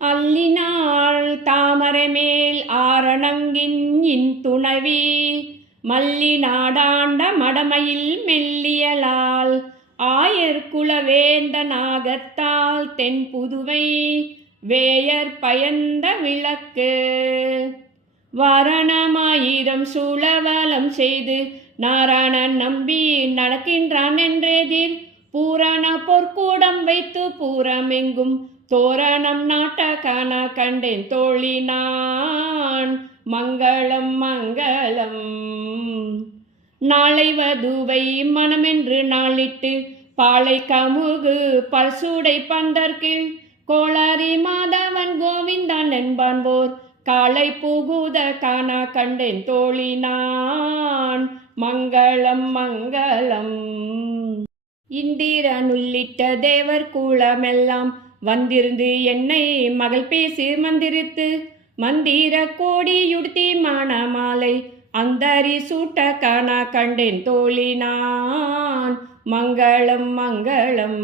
அல்லினாள் தாமரைமேல் ஆரணங்கின் இன்துணவி மல்லி நாடாண்ட மடமையில் மெல்லியலால் ஆயர்குலவேந்த நாகத்தால் தென்புதுவை வேயர் பயந்த விளக்கு வாரணமாயிரம் சூழவலம் செய்து நாராயணன் நம்பி நடக்கின்றான் என்றெதிர் பூரண பொற்கூடம் வைத்து பூரமெங்கும் தோரணம் நாட்ட காண கண்டேன் தோழினான் மங்களம் மங்களம். நாளை வதுவை மனமென்று நாளிட்டு பாலை கமுகு பல்சூடை பந்தர்கீழ் கோளாரி மாதவன் கோவிந்தான் என்பான்போர் காலை புகுத காண கண்டேன் தோழினான் மங்களம் மங்களம். இந்திரன் உள்ளிட்ட தேவர் கூலமெல்லாம் வந்திருந்து என்னை மகள் பேசி மந்திரித்து மந்திர கோடியுடுத்தி மானமாலை அந்தரி சூட்ட காண கண்டேன் தோழினான் மங்களம் மங்களம்.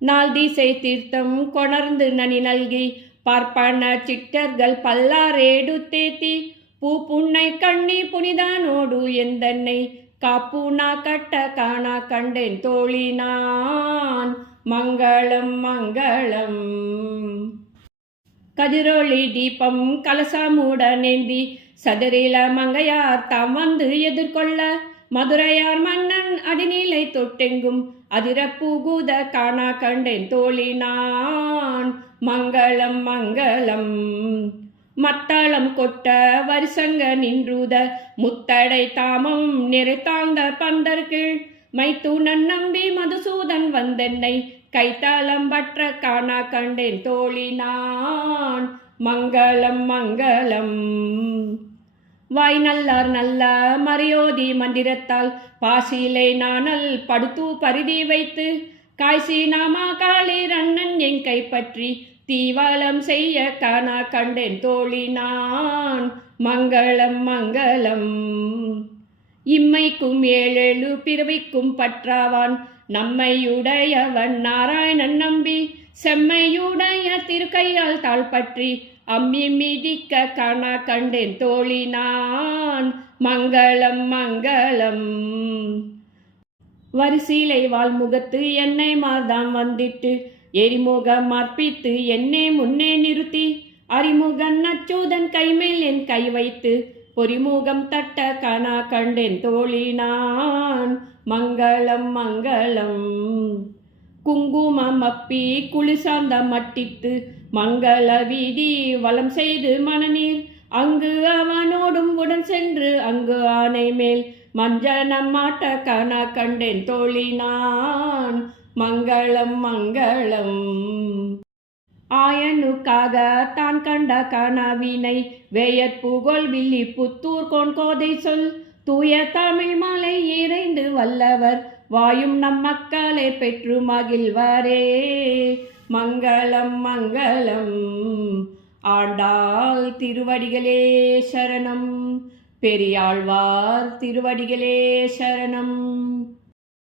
நாள் திசை தீர்த்தம் கொணர்ந்து நனி நல்கி பார்ப்பன சிட்டர்கள் பல்லாரேடுத்தேத்தி பூ புன்னை கண்ணி புனிதானோடு எந்தன்னை காப்புனா கட்ட காண கண்டேன் தோழினான் மங்களம் மங்களம். கதிரொளி தீபம் கலசமுடனேந்தி சதுரில மங்கையார் தாம் வந்து எதிர்கொள்ள மதுரையார் மன்னன் அடிநிலை தொட்டெங்கும் அதிர புகுத காண கண்டேன் தோழினான் மங்களம் மங்களம். மத்தாளம் கொட்ட வரிசங்க நின்றுத முத்தடை தாமம் நிறைத்தாழ்ந்த பந்தர்கீழ் மைத்துனன் நம்பி மதுசூதன் வந்தென்னை கைத்தாளம் பற்ற காண கண்டேன் தோழினான் மங்களம் மங்களம். வாய் நல்லார் நல்ல மரியோதி மந்திரத்தால் பாசிலை நாணல் படுத்து பரிதி வைத்து காய்ச்சி நாமா காளீர் அண்ணன் என் கைப்பற்றி தீவாலம் செய்ய காண கண்டேன் தோழினான் மங்களம் மங்களம். இம்மைக்கும் ஏழேழு பிறவிக்கும் பற்றாவான் நம்மையுடையவன் நாராயணன் நம்பி செம்மையுடைய திருக்கையால் தாழ் பற்றி அம்மி மிதிக்க காண கண்டேன் தோழினான் மங்களம் மங்களம். வரிசீலை வாழ்முகத்து என்னை மார்தாம் வந்திட்டு எரிமுகம் அர்ப்பித்து என்னை முன்னே நிறுத்தி அறிமுகன் அச்சூதன் கைமேல் என் கை வைத்து பொறிமுகம் தட்ட காண கண்டேன் தோழினான் மங்களம் மங்களம். குங்குமம் அப்பி குளிசாந்தம் மட்டித்து மங்கள வீதி வலம் செய்து மணநீர் அங்கு அவனோடும் உடன் சென்று அங்கு ஆனை மேல் மஞ்சனம் மாட்ட காண கண்டேன் தோழினான் மங்களம் மங்களம். ஆயனுக்காக தான் கண்ட கனவினை வேயற் புகழ் வில்லி புத்தூர் கோதை சொல் தூய தமிழ் மாலை இறைந்து வல்லவர் வாயும் நம் மக்களை பெற்று மகிழ்வாரே மங்களம் மங்களம். ஆண்டாள் திருவடிகளே சரணம், பெரியாழ்வார் திருவடிகளே சரணம்.